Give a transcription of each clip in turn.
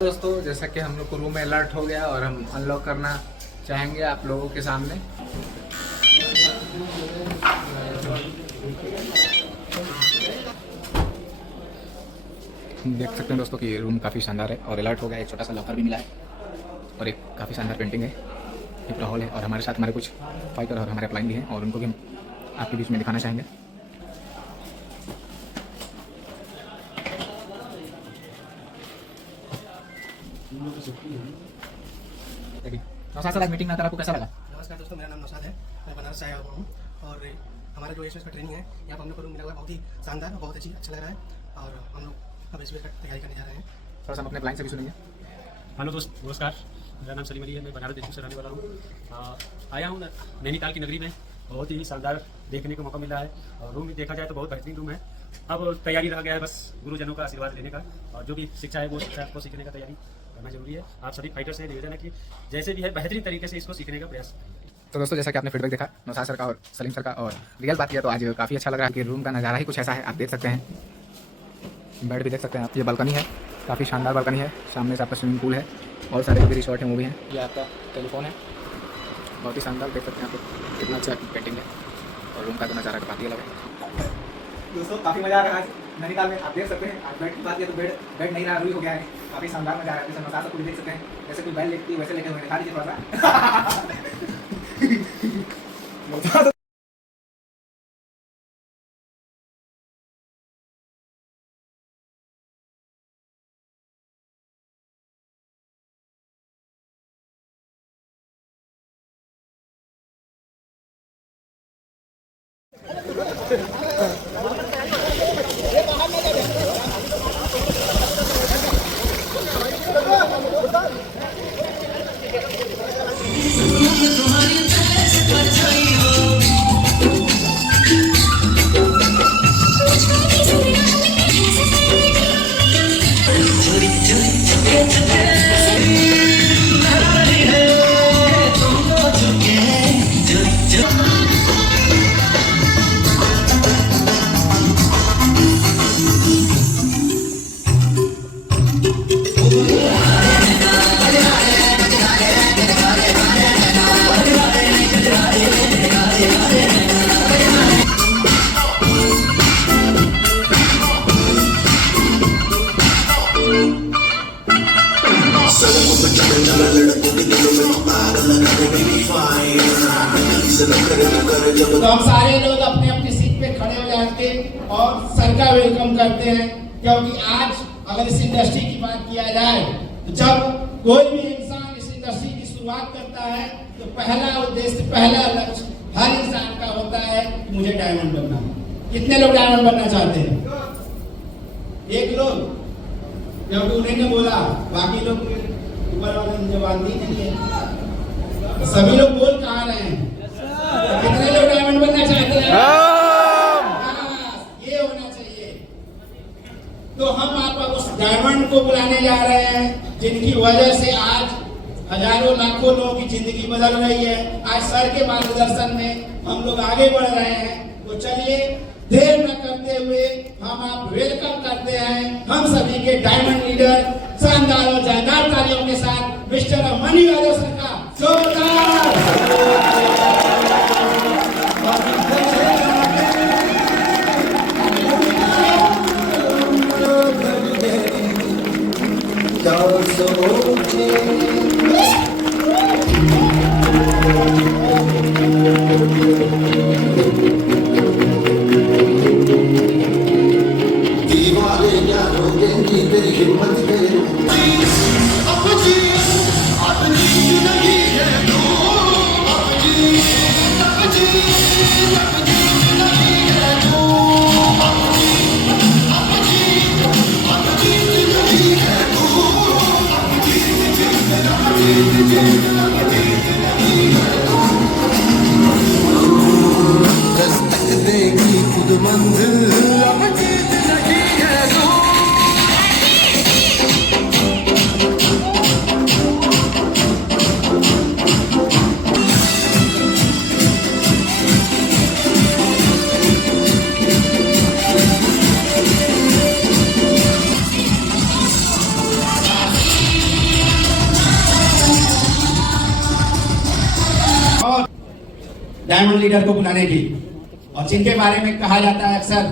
दोस्तों जैसा कि हम लोग को रूम में अलर्ट हो गया और हम अनलॉक करना चाहेंगे आप लोगों के सामने। देख सकते हैं दोस्तों कि रूम काफ़ी शानदार है और अलर्ट हो गया। एक छोटा सा लॉकर भी मिला है और एक काफ़ी शानदार पेंटिंग है, एक पूरा हॉल है और हमारे साथ हमारे कुछ फाइटर और हमारे अपलाइन भी हैं और उनको भी हम आपके बीच में दिखाना चाहेंगे। नौशाद सर, आज मीटिंग में आकर आपको कैसा लगा? नमस्कार दोस्तों, मेरा नाम नौशाद है, मैं बनारस से आया हुआ हूँ और हमारा जो एसएस का ट्रेनिंग है यहाँ पर हम लोग को रूम मिला हुआ है, बहुत ही शानदार और बहुत अच्छा लग रहा है और हम लोग अब एसएस का तैयारी करने जा रहे हैं। थोड़ा सा हम अपने क्लाइंट से भी सुनेंगे। हेलो दोस्त, नमस्कार। मेरा नाम सलीम अली है, मैं बनारस डिस्ट्रिक्ट से रहने वाला हूँ। आया हूँ नैनीताल की नगरी में, बहुत ही शानदार देखने को मौका मिला है और रूम भी देखा जाए तो बहुत बेहतरीन रूम है। अब तैयारी रह गया है बस गुरुजनों का आशीर्वाद लेने का और जो भी शिक्षा है वो शिक्षा को सीखने का तैयारी करना जरूरी है। आप सभी फाइटर से निवेदन है कि जैसे भी है बेहतरीन तरीके से इसको सीखने का प्रयास करें। तो दोस्तों जैसा कि आपने फीडबैक देखा नौशाद सर का और सलीम सर का, और रियल बात किया तो आज काफ़ी अच्छा लग रहा है कि रूम का नज़ारा ही कुछ ऐसा है। आप देख सकते हैं, बेड भी देख सकते हैं आप, ये बालकनी है, काफ़ी शानदार बालकनी है। सामने से आपका स्विमिंग पूल है और सारे जो भी रिसोर्ट हैं वो भी हैं। ये आपका टेलीफोन है, बहुत ही शानदार, देख सकते हैं आप कितना अच्छा पेंटिंग है और रूम का तो नज़ारा का बात ही अलग है। दोस्तों काफ़ी मज़ा आ रहा है आज नैनीताल में। आप देख सकते हैं आज बेड की बात किया तो बेड नहीं रहा, रूई हो गया है, काफ़ी शानदार मज़ा आ रहा है। जैसे नौशाद सर को भी देख सकते हैं, जैसे कोई बेड लेती है वैसे लेटे हुए, दिखा दीजिए थोड़ा सा। तो हम सारे लोग अपने अपनी सीट पे खड़े हो जाते और सर का वेलकम करते हैं, क्योंकि आज अगर इस इंडस्ट्री की बात किया जाए तो जब कोई भी इंसान इस इंडस्ट्री की शुरुआत करता है तो पहला उद्देश्य, पहला लक्ष्य हर इंसान का होता है कि मुझे डायमंड बनना है। कितने लोग डायमंड बनना चाहते हैं? एक लोग, क्योंकि उन्होंने बोला, बाकी लोग ऊपर वाले ने जवाब नहीं दिए। सभी लोग बोल कहाँ रहे हैं? कितने लोग डायमंड बनना चाहते हैं? ये होना चाहिए। तो हम आप उस डायमंड को बुलाने जा रहे हैं जिनकी वजह से आज हजारों लाखों लोगों की जिंदगी बदल रही है। आज सर के मार्गदर्शन में हम लोग आगे बढ़ रहे हैं। तो चलिए देर न करते हुए हम आप वेलकम करते हैं हम सभी के डायमंड लीडर, शानदार और जानदार तालियों के साथ मिस्टर मनी यादव सर का। जोरदार डायमंड लीडर को बुलाने की, और जिनके बारे में कहा जाता है अक्सर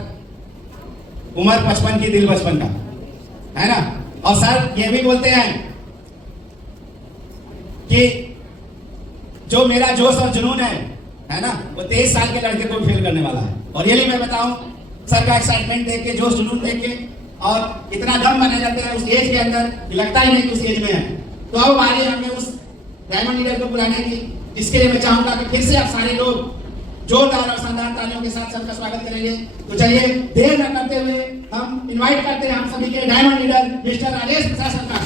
उम्र 55 की दिल 55 का, है ना। और सर ये भी बोलते हैं कि जो मेरा जोश और जुनून है ना, वो 23 साल के लड़के को फेल करने वाला है। और ये मैं बताऊं, सर का एक्साइटमेंट देख के, जोश जुनून देख के, और इतना दम बने जाते हैं उस एज के अंदर कि लगता ही नहीं कि उस एज में है। तो अब आगे हमें उस डायमंड लीडर को बुलाने की, जिसके लिए मैं चाहूंगा कि फिर से आप सारे लोग जोरदार और शानदार तालियों के साथ सर का स्वागत करेंगे। तो चलिए देर न करते हुए हम इनवाइट करते हैं हम सभी के डायमंड लीडर मिस्टर राजेश प्रसाद सर का।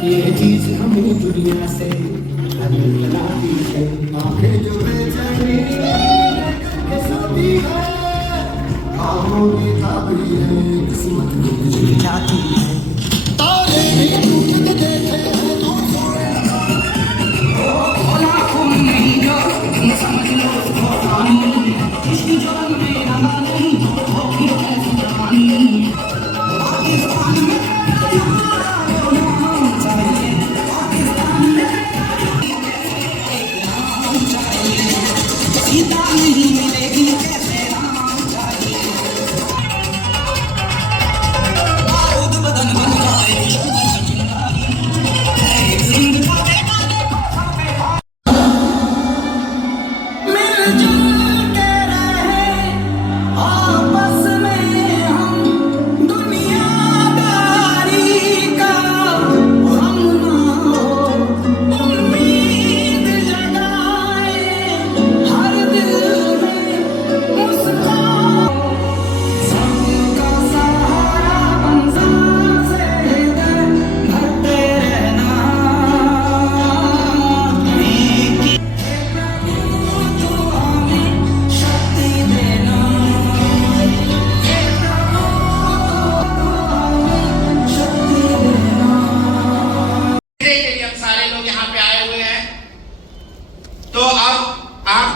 ये चीज हमें दुनिया से अलग लगाती है, आंखें जो बेचैनी करके सोती है, आहों में काबरी है, किस्मत को कुचल जाती है। तारे भी टूटते देखे हैं तो भोला कौन नहीं जो ये समझ लो भोला नहीं, इसकी जान में रंगा नहीं, वो फिर कैसी जवानी पाकिस्तान में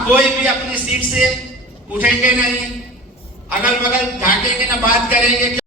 कोई भी अपनी सीट से उठेंगे नहीं, अगल बगल झांकेंगे ना, बात करेंगे।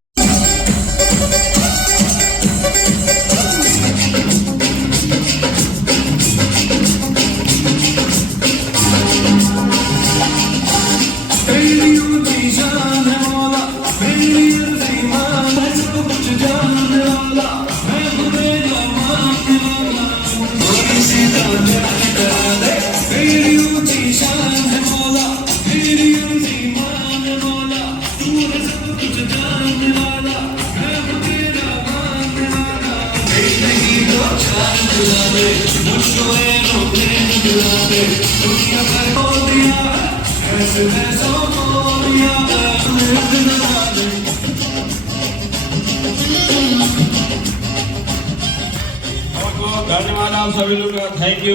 धन्यवाद आप सभी लोग का, थैंक यू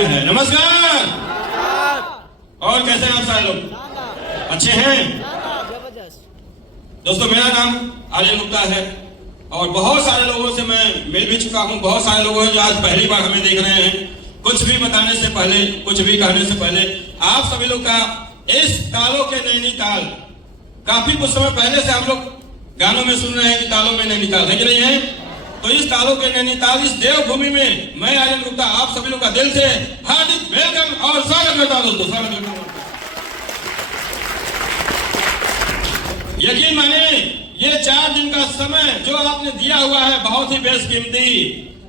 है। नमस्कार। और कैसे हैं आप सारे लोग? अच्छे हैं? दोस्तों मेरा नाम आर्यन गुप्ता है और बहुत सारे लोगों से मैं मिल भी चुका हूं। बहुत सारे लोग हैं जो आज पहली बार हमें देख रहे हैं। कुछ भी बताने से पहले, कुछ भी कहने से पहले, आप सभी लोग का इस तालों के नैनीताल, काफी कुछ समय पहले से हम लोग गानों में सुन रहे हैं कि तालों में नैनीताल है कि नहीं है। तो इस तालों के नैनीताल, इस देवभूमि में मैं आर्यन गुप्ता आप सभी लोग का दिल से हार्दिक वेलकम और स्वागत करता हूं। दोस्तों स्वागत करता हूं। यकीन माने ये 4 दिन का समय जो आपने दिया हुआ है बहुत ही बेशकीमती।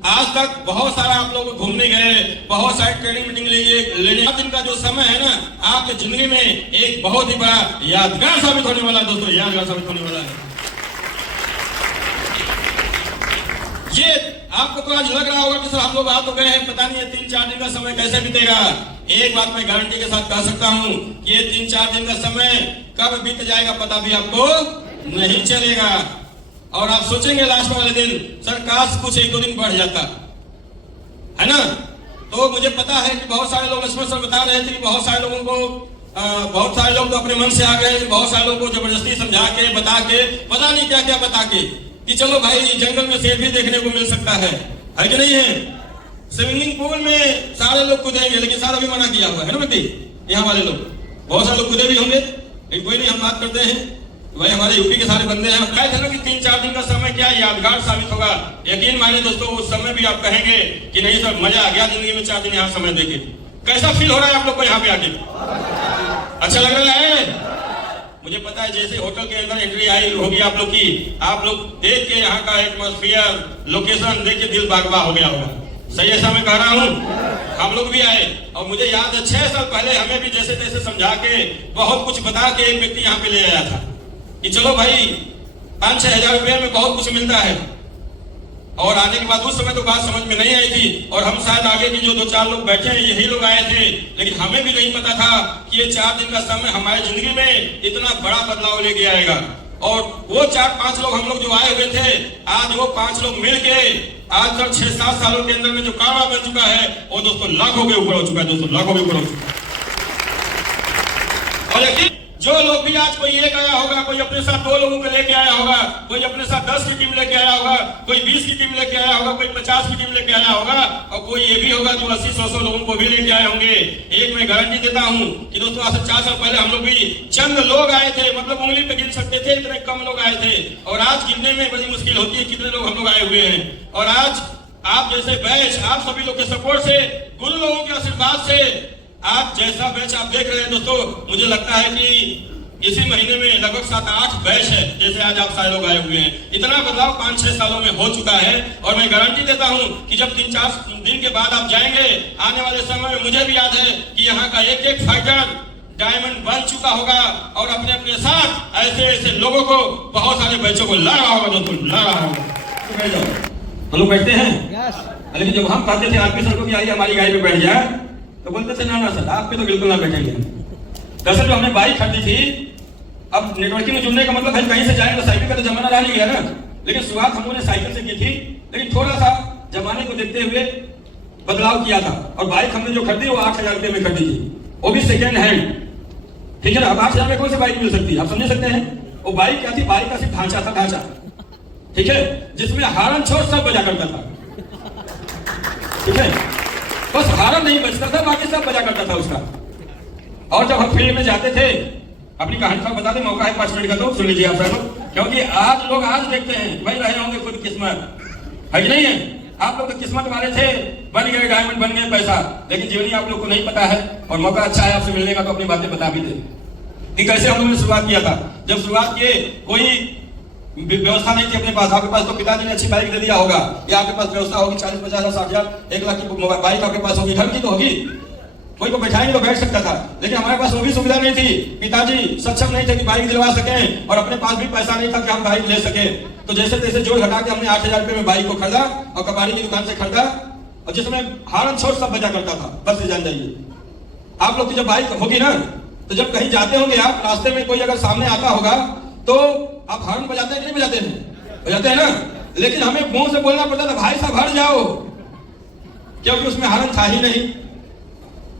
आज तक बहुत सारा आप लोग घूमने गए, बहुत सारी ट्रेनिंग मीटिंग लेने 4 दिन का जो समय है ना, आपकी जिंदगी में एक बहुत ही बड़ा यादगार साबित होने वाला है। दोस्तों यादगार साबित होने वाला है। ये आपको तो आज लग रहा होगा कि सर हम लोग आ तो गए हैं, पता नहीं है 3-4 दिन का समय कैसे बीतेगा। एक बात मैं गारंटी के साथ कह सकता हूं कि ये 3-4 दिन का समय कब बीत जाएगा पता भी आपको नहीं चलेगा। और आप सोचेंगे लास्ट वाले दिन, सर काश कुछ 1-2 दिन बढ़ जाता, है ना। तो मुझे पता है कि बहुत सारे लोग लक्ष्मण सर बता रहे थे कि बहुत सारे लोगों को बहुत सारे लोग तो अपने मन से आ गए, बहुत सारे लोग को जबरदस्ती समझा के बता के पता नहीं क्या क्या बता के कि चलो भाई जंगल में शेर भी देखने को मिल सकता है कि नहीं है। स्विमिंग पूल में सारे लोग कूदेंगे, लेकिन सारा भी मना किया हुआ है ना बेटी। यहाँ वाले लोग बहुत सारे लोग कूदे भी होंगे, लेकिन कोई नहीं, हम बात करते हैं भाई हमारे यूपी के सारे बंदे हैं। कहे थे ना कि 3-4 दिन का समय क्या यादगार साबित होगा। यकीन माने दोस्तों, उस समय भी आप कहेंगे कि नहीं सर मजा आ गया जिंदगी में 4 दिन यहाँ समय देखे। कैसा फील हो रहा है आप लोग को यहाँ पे आके? अच्छा लग रहा है? मुझे पता है जैसे होटल के अंदर एंट्री आई होगी आप लोग की, आप लोग देख के यहाँ का एटमॉस्फेयर, लोकेशन देख के दिल बागबा हो गया होगा। सही ऐसा मैं कह रहा हूँ? हम लोग भी आए और मुझे याद है 6 साल पहले हमें भी जैसे तैसे समझा के बहुत कुछ बता के एक व्यक्ति यहाँ पे ले आया था कि चलो भाई 5-6 हजार रुपये में बहुत कुछ मिलता है। और आने के बाद उस समय तो बात समझ में नहीं आई थी, और हम शायद आगे की जो 2-4 लोग बैठे हैं यही लोग आए थे, लेकिन हमें भी नहीं पता था कि ये 4 दिन का समय हमारी जिंदगी में इतना बड़ा बदलाव लेके आएगा। और वो 4-5 लोग हम लोग जो आए हुए थे, आज वो 5 लोग मिलके आज तक 6-7 सालों के अंदर में जो कारोबार बन चुका है वो दोस्तों लाखों के ऊपर हो चुका है, दोस्तों लाखों के ऊपर हो चुका है। और यकीन जो लोग भी आज कोई एक आया होगा, कोई अपने साथ 2 लोगों को लेके आया होगा, कोई अपने साथ 10 की टीम लेके आया होगा, कोई 20 की टीम लेके आया होगा, कोई 50 की टीम लेके आया होगा, और कोई ये भी होगा जो 80-100 लोगों को भी लेके आए होंगे। एक मैं गारंटी देता हूं कि दोस्तों आज से 4 साल पहले हम लोग भी चंद लोग आए थे, मतलब उंगली पे गिन सकते थे, इतने कम लोग आए थे, और आज गिनने में बड़ी मुश्किल होती है कितने लोग हम लोग आए हुए हैं। और आज आप जैसे बैच, आप सभी लोग के सपोर्ट से, गुरु लोगों के आशीर्वाद से आज जैसा बैच आप देख रहे हैं दोस्तों, मुझे लगता है कि इसी महीने में लगभग 7-8 बैच है जैसे आज आप सारे लोग आए हुए हैं। इतना बदलाव 5-6 सालों में हो चुका है, और मैं गारंटी देता हूं कि जब 3-4 दिन के बाद आप जाएंगे आने वाले समय में, मुझे भी याद है कि यहाँ का एक फाइटर डायमंड बन चुका होगा और अपने अपने साथ ऐसे ऐसे लोगों को, बहुत सारे बैचों को ला रहा होगा दोस्तों, ला रहा होगा। हम लोग बैठते हैं, लेकिन जब हम कहते थे आरपी सर को कि आइए हमारी गाड़ी पे बैठ जाए, तो बोलते थे ना सर आप पे तो बिल्कुल ना बैठेंगे। दरअसल जो हमने बाइक खरीदी थी, अब नेटवर्किंग में जुड़ने का मतलब है कहीं से जाएंगे तो साइकिल का तो जमाना रह नहीं गया ना, लेकिन शुरुआत हम लोगों ने साइकिल से की थी, लेकिन थोड़ा सा जमाने को देखते हुए बदलाव किया था। और बाइक हमने जो खरीदी वो 8,000 रुपये में खरीदी थी, वो भी सेकेंड हैंड, ठीक है ना। अब 8,000 में कौन सी बाइक मिल सकती है, आप समझ सकते हैं। वो बाइक क्या थी, बाइक का सिर्फ ढांचा था, ढांचा, ठीक है, जिसमें हारन छोड़ सब बजा करता था, ठीक है, बस हारन नहीं बजता था, बाकी सब बजा करता था उसका। और जब हम फील्ड में जाते थे, अपनी कहानी का बता दें, मौका है 5 मिनट का, तो सुन लीजिए आप सब, क्योंकि आज लोग आज देखते हैं भाई रहे होंगे खुद किस्मत है कि नहीं है। आप लोग तो किस्मत वाले थे, बन गए डायमंड, बन गए पैसा, लेकिन जीवनी आप लोग को नहीं पता है। और मौका अच्छा है आपसे मिलने का, तो अपनी बातें बता भी दे कि कैसे हम लोगों ने शुरुआत किया था। जब शुरुआत किए कोई व्यवस्था नहीं थी अपने पास, आपके पास तो पिताजी ने अच्छी बाइक दे दिया होगा, या आपके पास व्यवस्था होगी 40-50,000, 60,000, 1 लाख की बाइक आपके पास होगी, घर की तो होगी, कोई को बैठाएंगे तो बैठ सकता था, लेकिन हमारे पास वो भी सुविधा नहीं थी। पिताजी सक्षम नहीं थे कि बाइक दिलवा सके, और अपने पास भी पैसा नहीं था कि हम बाइक ले सके। तो जैसे तैसे जोड़ घटा के हमने 8,000 रुपये में बाइक को खरीदा, और कबाड़ी की दुकान से खरीदा, और जिसमें हारन छोड़ सब बजा करता था, बस जान जाइए। आप लोग की जब बाइक होगी ना, तो जब कहीं जाते होंगे आप, रास्ते में कोई अगर सामने आता होगा तो आप हारन बजाते हैं कि नहीं बजाते हैं? बजाते हैं ना, लेकिन हमें मुंह से बोलना पड़ता था भाई साहब हट जाओ, क्योंकि उसमें हारन था ही नहीं,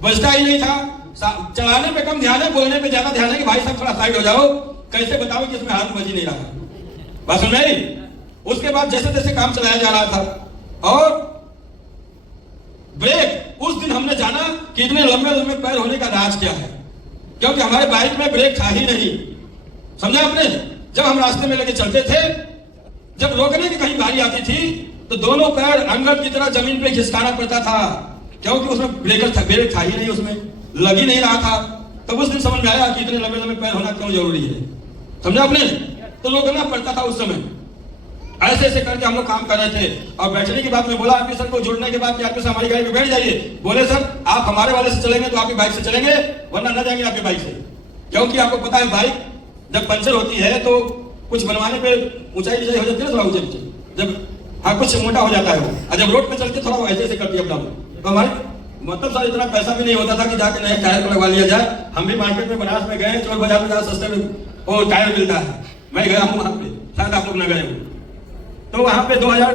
बजता ही नहीं था। चलाने पे कम ध्यान है, बोलने पे ज्यादा ध्यान है कि भाई साहब थोड़ा साइड हो जाओ। कैसे बताओ कि इसमें हाथ बज ही नहीं रहा, बात सुन रही। उसके बाद जैसे तैसे काम चलाया जा रहा था, और ब्रेक, उस दिन हमने जाना कि इतने लंबे लंबे पैर होने का राज क्या है, क्योंकि हमारे बाइक में ब्रेक था ही नहीं, समझा आपने। जब हम रास्ते में लेके चलते थे, जब रोकने की कहीं बारी आती थी, तो दोनों पैर अंगद की तरह जमीन पे खिसकाना पड़ता था, क्योंकि उसमें ब्रेक था ही नहीं, उसमें लग ही नहीं रहा था। तब उस दिन समझ में आया कि इतने लंबे लंबे पैर होना क्यों जरूरी है, समझा आपने। तो रोकना पड़ता था उस समय। ऐसे ऐसे करके हम लोग काम कर रहे थे। और बैठने की बात में बोला आरपी सर को, जुड़ने के बाद कि आरपी सर हमारी गाड़ी में बैठ जाइए। बोले सर आप हमारे वाले से चलेंगे तो आपकी बाइक से चलेंगे, वरना न जाएंगे आपकी बाइक से, क्योंकि आपको पता है बाइक जब पंचर होती है तो कुछ बनवाने पे ऊंचाई हो जाती है ना, थोड़ा ऊंचे नीचे, जब हाँ कुछ मोटा हो जाता है वो, और जब रोड पे चलते थोड़ा ऐसे ऐसे करती है अपना। तो हमारे मतलब सर इतना पैसा भी नहीं होता था कि जाके नए टायर को लगवा लिया जाए। हम भी मार्केट में बनारस में गए, चोर बाजार में ज्यादा सस्ते में वो टायर मिलता है, मैं गया हूँ वहां पे, शायद आप लोग न गए हो। तो वहां पे 2000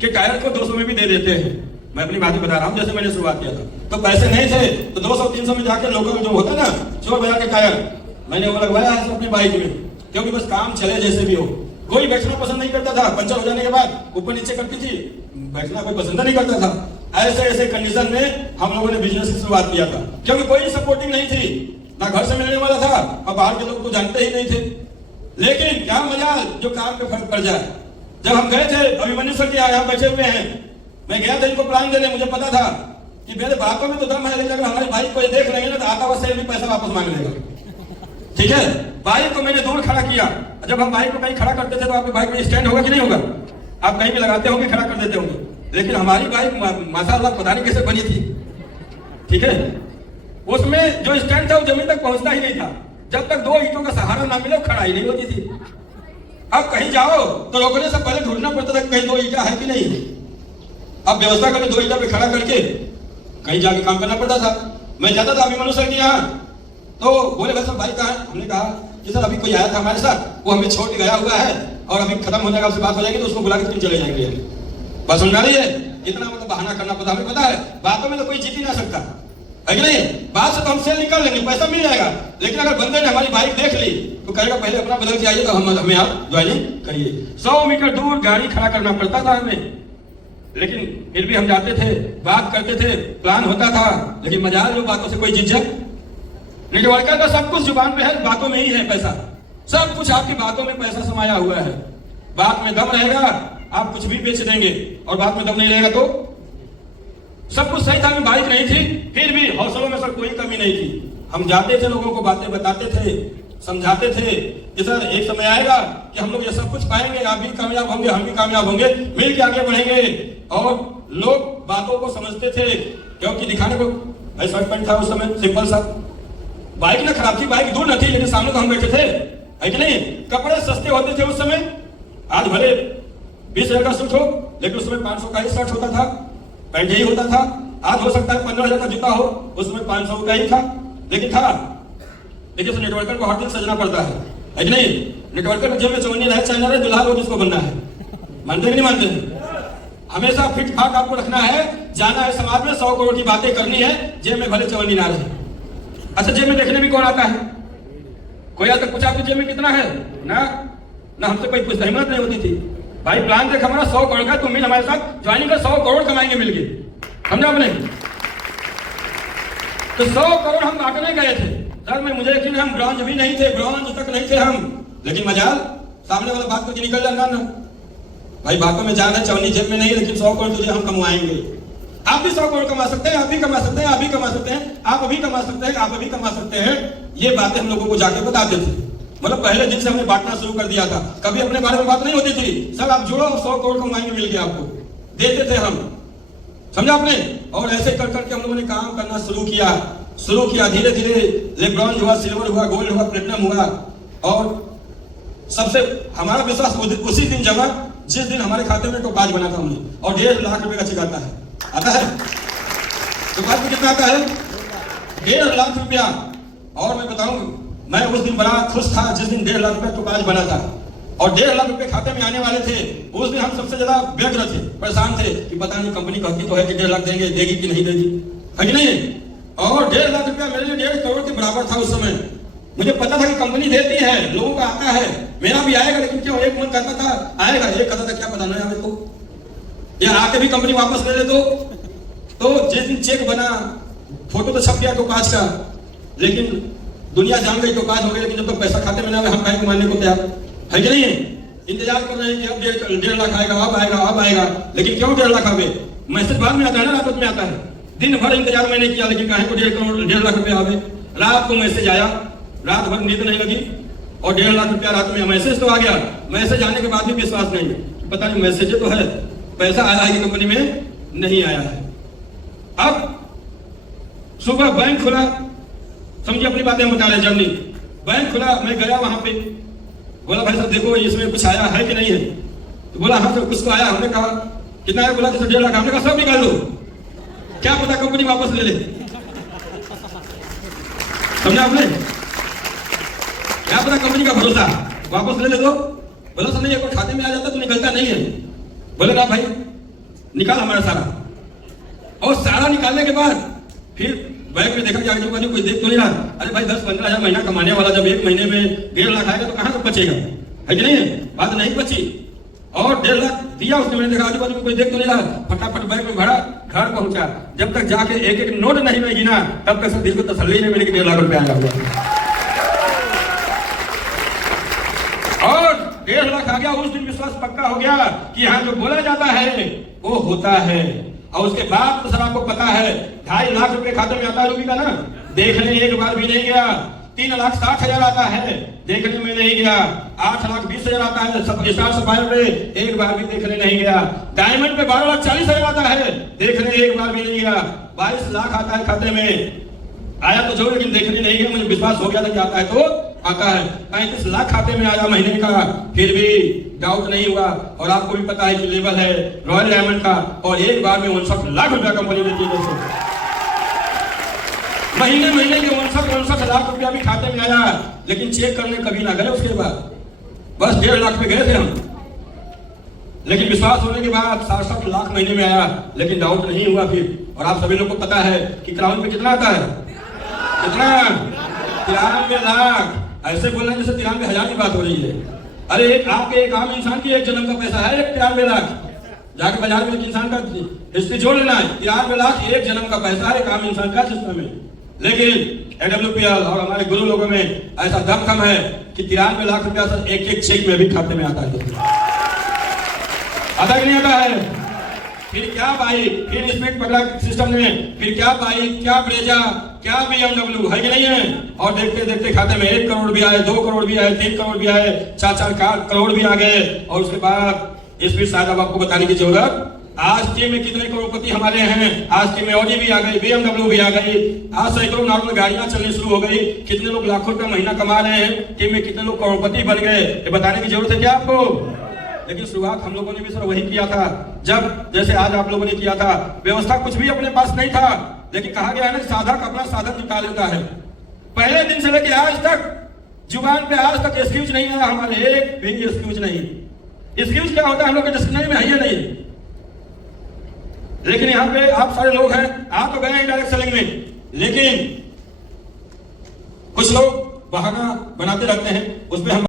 के टायर को 200 में भी दे देते हैं। मैं अपनी बात ही बता रहा हूँ, जैसे मैंने शुरुआत किया था तो पैसे नहीं थे तो 200-300 में जाकर लोकल जो होता ना चोर बजा के टायर, मैंने वो लगवाया है अपनी बाइक में, क्योंकि बस काम चले जैसे भी हो। कोई बैठना पसंद नहीं करता था, पंचर हो जाने के बाद ऊपर नीचे करती थी, बैठना कोई पसंद नहीं करता था। ऐसे ऐसे कंडीशन में हम लोगों ने बिजनेस की शुरुआत किया था, क्योंकि कोई सपोर्टिंग नहीं थी, ना घर से मिलने वाला था और बाहर के लोग तो जानते ही नहीं थे। लेकिन क्या मजा जो काम पे फर्क पड़ जाए। जब हम गए थे अभिमन्यु सर के यहाँ बैठे हुए हैं, मैं गया था इनको प्लान देने, मुझे पता था कि मेरे बातों में तो दम है, लेकिन अगर हमारे भाई को देख लेंगे ना तो आता हुआ भी पैसा वापस मांग लेगा। ठीक है, बाइक को मैंने दूर खड़ा किया। जब हम बाइक को कहीं खड़ा करते थे तो आपकी बाइक में स्टैंड होगा कि नहीं होगा, आप कहीं भी लगाते होंगे, खड़ा कर देते होंगे, लेकिन हमारी बाइक माशाअल्लाह पता नहीं कैसे बनी थी। ठीक है, उसमें जो स्टैंड था वो जमीन तक पहुंचता ही नहीं था, जब तक 2 ईंटों का सहारा ना मिले खड़ा ही नहीं होती थी। अब कहीं जाओ तो रोकने से पहले ढूंढना पड़ता था कहीं 2 ईंटा है कि नहीं। अब व्यवस्था करके 2 ईंटा पे खड़ा करके कहीं जाके काम करना पड़ता था। मैं जाता था अभिमन्यु सर के यहाँ, तो बोले भाई साहब भाई कहाँ है? हमने कहा कि सर अभी कोई आया था हमारे साथ, वो हमें छोड़ के गया हुआ है और अभी खत्म हो जाएगा, आपसे बात हो जाएगी तो उसको बुला के चले जाएंगे। बस समझा रही है, इतना मतलब बहाना करना पड़ता। हमें पता है बातों में तो कोई जीत ही ना सकता है कि नहीं। बात से तो हम सेल निकाल लेंगे, पैसा मिल जाएगा, लेकिन अगर बंदे ने हमारी बाइक देख ली तो कहेगा पहले अपना बदल के आइए तो हमें आप ज्वाइनिंग करिए। 100 मीटर दूर गाड़ी खड़ा करना पड़ता था हमें, लेकिन फिर भी हम जाते थे, बात करते थे, प्लान होता था, लेकिन मजाल जो बातों से कोई झिझक नहीं। वर्कर का सब कुछ जुबान पे है, बातों में ही है पैसा, सब कुछ आपकी बातों में पैसा समाया हुआ है। बात में दम रहेगा आप कुछ भी बेच देंगे, और बात में दम नहीं रहेगा तो सब कुछ सही था। में बाइक नहीं थी, फिर भी हौसलों में सर कोई कमी नहीं थी। हम जाते थे, लोगों को बातें बताते थे, समझाते थे कि सर एक समय आएगा कि हम लोग ये सब कुछ पाएंगे, आप भी कामयाब होंगे, हम भी कामयाब होंगे, मिल के आगे बढ़ेंगे। और लोग बातों को समझते थे, क्योंकि दिखाने को शर्ट पैंट था उस समय सिंपल सा, बाइक ना खराब थी, बाइक दूर न थी, लेकिन सामने तो हम बैठे थे, है कि नहीं। कपड़े सस्ते होते थे उस समय, आज भले 20,000 का सूट हो, लेकिन उसमें 500 का ही शर्ट होता था, पैंट ही होता था। आज हो सकता है 15,000 का जूता हो, उसमें 500 का ही था, लेकिन था। देखिए नेटवर्कर को हर दिन सजना पड़ता है कि नहीं। नेटवर्कर में जेब में चवन्नी रहे चाहे ना रहे, दुल्हा लोग जिसको बनना है, मानते कि नहीं मानते। हमेशा फिट फाट आपको रखना है, जाना है समाज में, 100 करोड़ की बातें करनी है, जेब में भले चवन्नी ना रहे। अच्छा, जेब में देखने भी कौन आता है? कोई आज तक पूछा आपकी जेब में कितना है? ना हमसे कोई पूछता, हिम्मत नहीं होती थी। भाई प्लान देख हमारा 100 करोड़ का, तुम मिल हमारे साथ ज्वाइनिंग कर, 100 करोड़ कमाएंगे मिल के, समझा आपने। तो 100 करोड़ हम बांटने गए थे सर, मैं मुझे यकीन है हम ब्रॉन्ज भी नहीं थे, ब्रॉन्ज तक नहीं थे हम, लेकिन मजाल सामने वाला बात को निकल जाना ना। भाई बातों में जाना, चवनी जेब में नहीं, लेकिन 100 करोड़ तुझे हम कमाएंगे। आप भी 100 करोड़ कमा सकते हैं, आप भी कमा सकते हैं, आप भी कमा सकते हैं, आप भी कमा सकते हैं, आप भी कमा सकते हैं। ये बातें हम लोगों को जाके बताते थे। मतलब पहले दिन से हमने बांटना शुरू कर दिया था, कभी अपने बारे में बात नहीं होती थी। सर आप जुड़ो, 100 करोड़ कमाएंगे मिल गया आपको, देते थे हम, समझा आपने। और ऐसे कर करके हम लोगों ने काम करना शुरू किया। धीरे धीरे ब्रॉन्ज हुआ, सिल्वर हुआ, गोल्ड हुआ, प्लेटिनम हुआ। और सबसे हमारा विश्वास उसी दिन जमा जिस दिन हमारे खाते में टोपाज बना था हमने, और 1.5 लाख रुपए का चेक आता है टोपाज में कितना आता है? 1.5 लाख रुपया। और मैं बताऊं, मैं उस दिन बड़ा खुश था जिस दिन 1.5 लाख रुपया टोपाज बना था, और 1.5 लाख रुपए खाते में आने वाले थे। उस दिन हम सबसे ज्यादा व्यग्र थे, परेशान थे कि पता नहीं कंपनी कहती तो है कि 1.5 लाख देगी कि नहीं देगी, है कि नहीं। और 1.5 लाख रुपया मेरे लिए 1.5 करोड़ के बराबर था उस समय। मुझे पता था कि कंपनी देती है, लोगों का आता है, मेरा भी आएगा, लेकिन क्यों एक मन कहता था आएगा, एक कहता था क्या पता नहीं आवे तो, या आके भी कंपनी वापस ले ले तो जिस दिन चेक बना, फोटो तो छप गया टोपाज का, लेकिन दुनिया जान गई टोपाज हो गई, लेकिन जब तक पैसा खाते में ना आवे हम कहीं को मानने को तैयार है कि नहीं। इंतजार कर रहे हैं कि अब 1.5 लाख आएगा, अब आएगा, लेकिन क्यों 1.5 लाख आवे? मैसेज बाद में आता है ना, रात में आता है। दिन भर इंतजार मैंने किया, लेकिन कहीं को 1.5 लाख रुपया आवे। रात को मैसेज आया, रात भर नींद नहीं लगी, और 1.5 लाख रुपया रात में। मैसेज तो आ गया, मैसेज आने के बाद भी विश्वास नहीं, पता नहीं मैसेज तो है, पैसा आया है कि कंपनी में नहीं आया है। अब सुबह बैंक खुला, समझिए अपनी बातें हम बता रहे। जर्नी बैंक खुला, मैं गया वहां पे, बोला भाई साहब देखो इसमें कुछ आया है कि नहीं है? तो बोला हाँ सर कुछ तो आया। हमने कहा कितना आया? बोला 1.5 लाख। हमने कहा सब निकाल लो, क्या पता कंपनी वापस ले ले, समझा आपने। क्या पता कंपनी का भरोसा, वापस ले ले दो। बोला सर नहीं, खाते में आ जाता तो निकलता नहीं है। बोले ना भाई निकाल हमारा सारा। और सारा निकालने के बाद फिर बैंक में देखा कि आजू बाजू कोई देख तो नहीं रहा। अरे भाई 10-15 हजार महीना कमाने वाला जब एक महीने में 1.5 लाख आएगा तो कहाँ से बचेगा, है कि नहीं है? बात नहीं बची। और 1.5 लाख दिया उसने, मैंने देखा आजू बाजू में कोई देख तो नहीं रहा, फटाफट बैंक में भरा, घर पहुंचा। जब तक जाके एक एक नोट नहीं में गिना तब तक दिल को तसल्ली नहीं मिली कि 1.5 लाख रुपया आया हुआ। और 1.5 लाख आ गया, उस दिन विश्वास पक्का हो गया कि यहाँ जो बोला जाता है वो होता है। और उसके बाद तो सर आपको पता है 2.5 लाख रुपए खाते में आता है रूबी का ना, देखने एक बार भी नहीं गया। 3,60,000 आता है, देखने में नहीं गया। 8,20,000 आता है स्टार सफायर पे, एक बार भी देखने नहीं गया। डायमंड पे 12,40,000 आता है, देखने एक बार भी नहीं गया। 22 लाख आता है खाते में, आया तो जो लेकिन देखने नहीं गया। मुझे विश्वास हो गया था कि आता है तो आता है। 35 लाख खाते में आया महीने का, फिर भी डाउट नहीं हुआ। और आपको भी पता है कि लेवल है रॉयल डायमंड का, और एक बार में 59 लाख रुपया कंपनी देती है दोस्तों। महीने के 59 लाख रुपया भी खाते में आया, लेकिन चेक करने कभी ना गए। उसके बाद बस 1.5 लाख पे गए थे हम, लेकिन विश्वास होने के बाद 67 लाख महीने में आया, लेकिन डाउट नहीं हुआ फिर। और आप सभी लोग को पता है कि क्राउन पे कितना आता है, कितना 93 लाख। ऐसे बोल रहे हैं जैसे 93,000 की बात हो रही है। अरे आपके एक आम इंसान की एक जन्म का पैसा है 93 लाख। जाके बाजार में एक इंसान का हिस्ट्री जोड़ लेना है, 93 लाख एक जन्म का पैसा है एक आम इंसान का सिस्टम में। लेकिन AWPL और हमारे गुरु लोगों में ऐसा दमखम है कि 93 लाख रुपया सर एक चेक में भी खाते में आता है। आता कि नहीं आता है? फिर क्या बाइक, फिर स्पीड पकड़ा सिस्टम में, फिर क्या बाइक, क्या ब्रेजा, क्या BMW, है कि नहीं है? और देखते देखते खाते में 1 करोड़ भी आए, 2 करोड़ भी आए, 3 करोड़ भी आए, 4 करोड़ भी आ गए। और उसके बाद इसमें शायद अब आपको बताने की जरूरत, आज टीम में कितने करोड़पति हमारे हैं। आज टीम में ऑडी भी आ गई, BMW भी आ गई, आज सैकड़ों नॉर्मल गाड़ियां चलनी शुरू हो गई। कितने लोग लाखों रुपया महीना कमा रहे हैं, टीम में कितने लोग करोड़पति बन गए, ये बताने की जरूरत है क्या आपको? लेकिन शुरुआत हम लोगों ने भी सर वही किया था, जब जैसे आज आप लोगों ने किया था। व्यवस्था कुछ भी अपने पास नहीं था, लेकिन कहा गया है ना साधक अपना साधन जुटा लेता है। पहले दिन से लेकर आज तक जुबान पे आज तक एक्सक्यूज नहीं आया हमारे, एक भी एक्सक्यूज नहीं। एक्सक्यूज क्या होता है हम लोग के डिस्कशन में है ही नहीं। लेकिन यहाँ पे आप सारे लोग हैं, आप तो गए हैं डायरेक्ट सेलिंग में, लेकिन कुछ लोग बहाना बनाते रहते हैं, उसमें हम